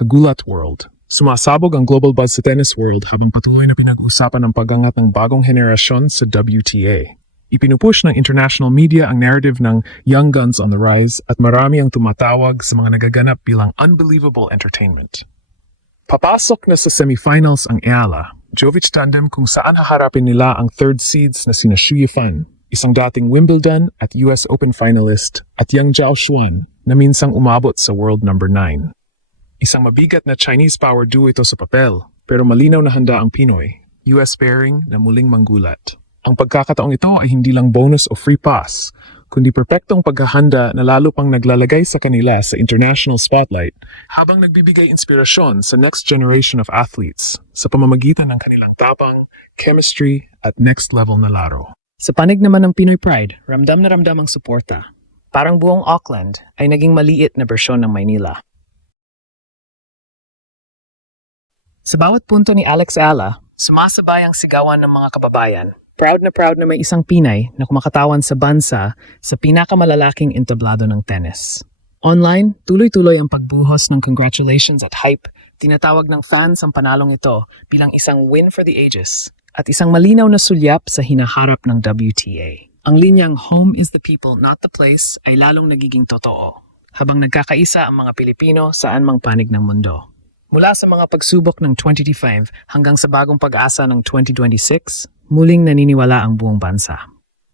Kagulat World. Sumasabog ang global buzz sa tennis world habang patuloy na pinag-usapan ang pag-angat ng bagong henerasyon sa WTA. Ipinupush ng international media ang narrative ng young guns on the rise at marami ang tumatawag sa mga nagaganap bilang unbelievable entertainment. Papasok na sa semifinals ang EALA, Jovic tandem kung saan haharapin nila ang third seeds na sina Xu Yifan, isang dating Wimbledon at US Open finalist, at Yang Zhaoxuan na minsang umabot sa world number 9. Isang mabigat na Chinese power duo ito sa papel, pero malinaw na handa ang Pinoy, US pairing na muling manggulat. Ang pagkakataong ito ay hindi lang bonus o free pass, kundi perpektong paghahanda na lalo pang naglalagay sa kanila sa international spotlight habang nagbibigay inspirasyon sa next generation of athletes sa pamamagitan ng kanilang tapang, chemistry at next level na laro. Sa panig naman ng Pinoy Pride, ramdam na ramdam ang suporta. Parang buong Auckland ay naging maliit na bersyon ng Maynila. Sa bawat punto ni Alex Ala, sumasabay ang sigawan ng mga kababayan. Proud na may isang Pinay na kumakatawan sa bansa sa pinakamalalaking entablado ng tennis. Online, tuloy-tuloy ang pagbuhos ng congratulations at hype. Tinatawag ng fans ang panalong ito bilang isang win for the ages at isang malinaw na sulyap sa hinaharap ng WTA. Ang linyang "Home is the people, not the place" ay lalong nagiging totoo, habang nagkakaisa ang mga Pilipino saan mang panig ng mundo. Mula sa mga pagsubok ng 2025 hanggang sa bagong pag-asa ng 2026, muling naniniwala ang buong bansa.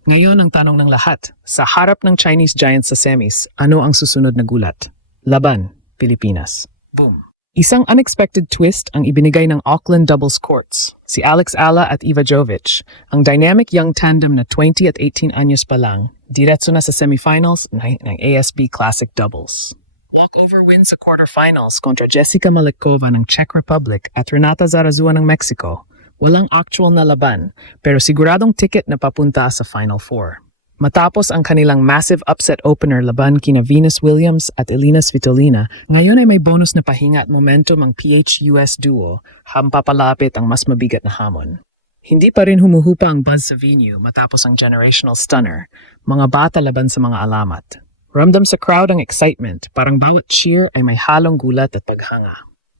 Ngayon ang tanong ng lahat, sa harap ng Chinese giants sa semis, ano ang susunod na gulat? Laban, Pilipinas. Boom! Isang unexpected twist ang ibinigay ng Auckland doubles courts. Si Alex Ala at Iva Jovic, ang dynamic young tandem na 20 at 18 anyos pa lang, diretso na sa semifinals ng ASB Classic Doubles. Walkover win sa quarterfinals kontra Jessica Malekova ng Czech Republic at Renata Zarazua ng Mexico. Walang actual na laban, pero siguradong ticket na papunta sa Final Four. Matapos ang kanilang massive upset opener laban kina Venus Williams at Elina Svitolina, ngayon ay may bonus na pahinga at momentum ang PH-US duo, hampapalapit ang mas mabigat na hamon. Hindi pa rin humuhupa ang buzz sa venue matapos ang generational stunner, mga bata laban sa mga alamat. Ramdam sa crowd ang excitement, parang bawat cheer ay may halong gulat at paghanga.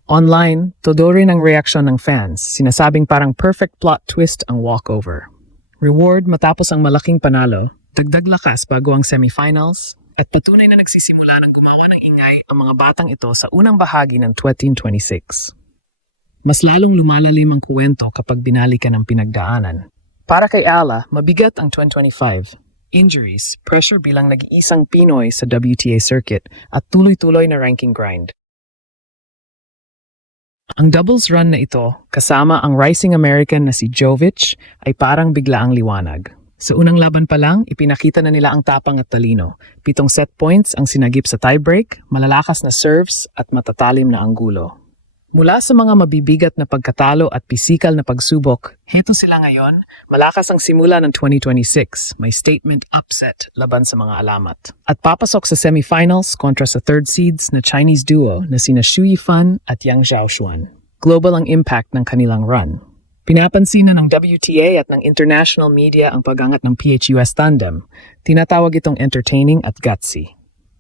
Online, todo rin ang reaksyon ng fans, sinasabing parang perfect plot twist ang walkover. Reward matapos ang malaking panalo, dagdag lakas bago ang semifinals, at patunay na nagsisimula ng gumawa ng ingay ang mga batang ito sa unang bahagi ng 2026. Mas lalong lumalalim ang kuwento kapag binalikan ang pinagdaanan. Para kay Ala, mabigat ang 2025. Injuries, pressure bilang nag-iisang Pinoy sa WTA circuit at tuloy-tuloy na ranking grind. Ang doubles run na ito, kasama ang rising American na si Jovic, ay parang biglaang liwanag. Sa unang laban pa lang, ipinakita na nila ang tapang at talino. 7 set points ang sinagip sa tiebreak, malalakas na serves at matatalim na anggulo. Mula sa mga mabibigat na pagkatalo at pisikal na pagsubok, heto sila ngayon, malakas ang simula ng 2026, may statement upset laban sa mga alamat. At papasok sa semifinals kontra sa third seeds na Chinese duo na sina Xu Yifan at Yang Zhaoxuan. Global ang impact ng kanilang run. Pinapansin na ng WTA at ng international media ang pag-angat ng PH-US tandem. Tinatawag itong entertaining at gutsy.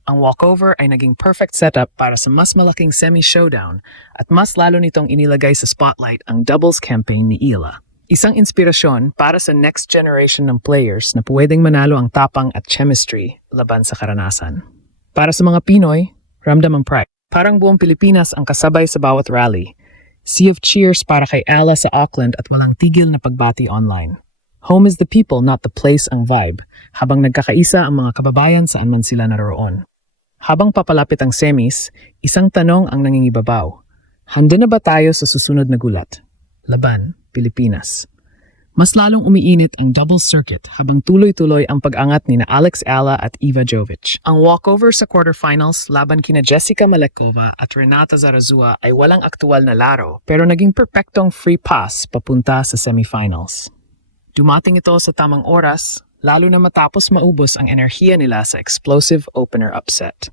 Ang walkover ay naging perfect setup para sa mas malaking semi-showdown at mas lalo nitong inilagay sa spotlight ang doubles campaign ni Ila. Isang inspirasyon para sa next generation ng players na pwedeng manalo ang tapang at chemistry laban sa karanasan. Para sa mga Pinoy, ramdam ang pride. Parang buong Pilipinas ang kasabay sa bawat rally. Sea of cheers para kay Ala sa Auckland at walang tigil na pagbati online. Home is the people, not the place ang vibe, habang nagkakaisa ang mga kababayan saan man sila naroon. Habang papalapit ang semis, isang tanong ang nangingibabaw. Handa na ba tayo sa susunod na gulat? Laban, Pilipinas. Mas lalong umiinit ang double circuit habang tuloy-tuloy ang pag-angat ni na Alex Ala at Iva Jovic. Ang walkover sa quarterfinals laban kina Jessica Malekova at Renata Zarazua ay walang aktual na laro pero naging perpektong free pass papunta sa semifinals. Dumating ito sa tamang oras, lalo na matapos maubos ang enerhiya nila sa explosive opener upset.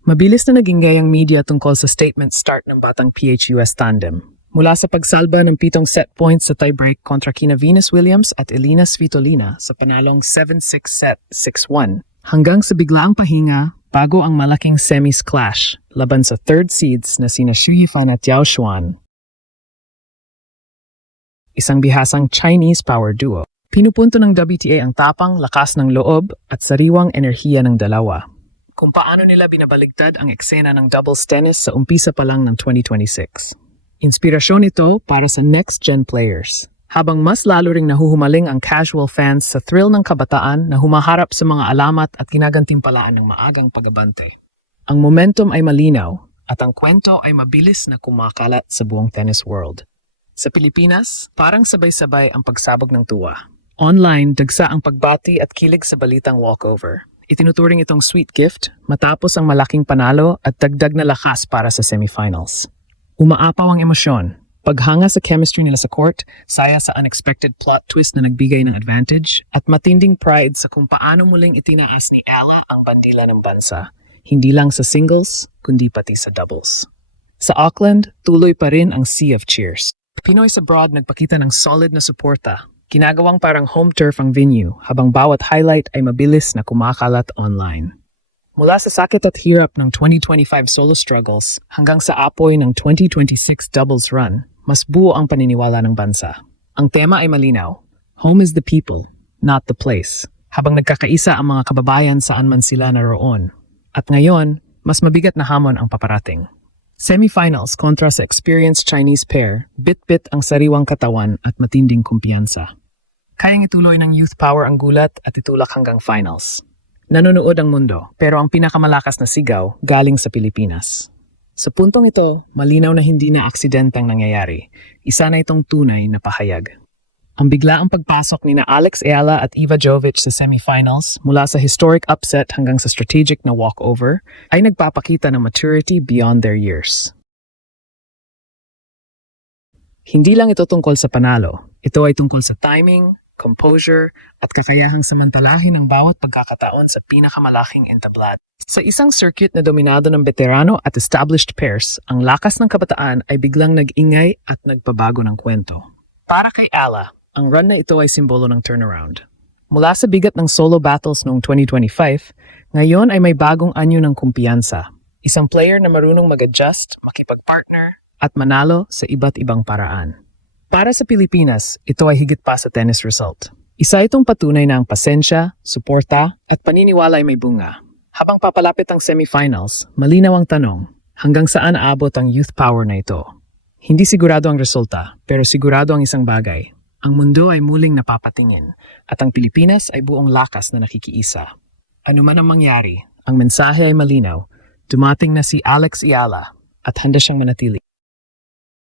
Mabilis na naging gayang media tungkol sa statement start ng batang PH-US tandem. Mula sa pagsalba ng 7 set points sa tiebreak kontra kina Venus Williams at Elina Svitolina sa panalong 7-6 set 6-1, Hanggang sa biglaang pahinga bago ang malaking semis clash laban sa third seeds na sina Xu Yifan at Yao Xuan. Isang bihasang Chinese power duo. Pinupunto ng WTA ang tapang, lakas ng loob at sariwang enerhiya ng dalawa. Kung paano nila binabaligtad ang eksena ng doubles tennis sa umpisa pa lang ng 2026. Inspirasyon ito para sa next-gen players. Habang mas lalo ring nahuhumaling ang casual fans sa thrill ng kabataan na humaharap sa mga alamat at ginagantimpalaan ng maagang pagabante. Ang momentum ay malinaw at ang kwento ay mabilis na kumakalat sa buong tennis world. Sa Pilipinas, parang sabay-sabay ang pagsabog ng tuwa. Online, dagsa ang pagbati at kilig sa balitang walkover. Itinuturing itong sweet gift matapos ang malaking panalo at dagdag na lakas para sa semifinals. Umaapaw ang emosyon. Paghanga sa chemistry nila sa court, saya sa unexpected plot twist na nagbigay ng advantage, at matinding pride sa kung paano muling itinaas ni Ella ang bandila ng bansa, hindi lang sa singles, kundi pati sa doubles. Sa Auckland, tuloy pa rin ang sea of cheers. Pinoy sa abroad nagpakita ng solid na suporta. Ginagawang parang home turf ang venue, habang bawat highlight ay mabilis na kumakalat online. Mula sa sakit at hirap ng 2025 solo struggles hanggang sa apoy ng 2026 doubles run, mas buo ang paniniwala ng bansa. Ang tema ay malinaw. Home is the people, not the place. Habang nagkakaisa ang mga kababayan saan man sila naroon. At ngayon, mas mabigat na hamon ang paparating. Semifinals kontra sa experienced Chinese pair, bit-bit ang sariwang katawan at matinding kumpiyansa. Kayang ituloy ng youth power ang gulat at itulak hanggang finals. Nanonood ang mundo, pero ang pinakamalakas na sigaw galing sa Pilipinas. Sa puntong ito, malinaw na hindi na aksidentang nangyayari. Isa na itong tunay na pahayag. Ang biglaang pagpasok ni na Alex Ayala at Eva Jovic sa semifinals mula sa historic upset hanggang sa strategic na walkover ay nagpapakita ng maturity beyond their years. Hindi lang ito tungkol sa panalo. Ito ay tungkol sa timing, composure, at kakayahang samantalahin ang bawat pagkakataon sa pinakamalaking entablado. Sa isang circuit na dominado ng veterano at established pairs, ang lakas ng kabataan ay biglang nag-ingay at nagpabago ng kwento. Para kay Ala, ang run na ito ay simbolo ng turnaround. Mula sa bigat ng solo battles noong 2025, ngayon ay may bagong anyo ng kumpiyansa. Isang player na marunong mag-adjust, makipag-partner, at manalo sa iba't ibang paraan. Para sa Pilipinas, ito ay higit pa sa tennis result. Isa itong patunay na ang pasensya, suporta, at paniniwala ay may bunga. Habang papalapit ang semifinals, malinaw ang tanong, hanggang saan aabot ang youth power na ito? Hindi sigurado ang resulta, pero sigurado ang isang bagay. Ang mundo ay muling napapatingin, at ang Pilipinas ay buong lakas na nakikiisa. Ano man ang mangyari, ang mensahe ay malinaw. Dumating na si Alex Ayala, at handa siyang manatili.